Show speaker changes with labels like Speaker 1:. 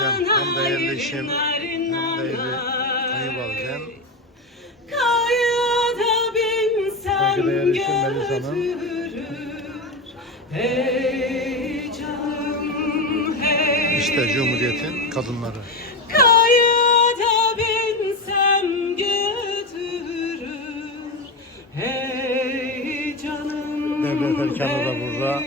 Speaker 1: hem Leyli ayıp alacağım.
Speaker 2: Kayada ayı
Speaker 1: Saygıdeğer eşim Melis Hanım.
Speaker 2: götürür. Hey.
Speaker 1: İşte Cumhuriyet'in kadınları.
Speaker 2: Kayada binsem götürür. Hey canım
Speaker 1: Devlet erkanı da burada.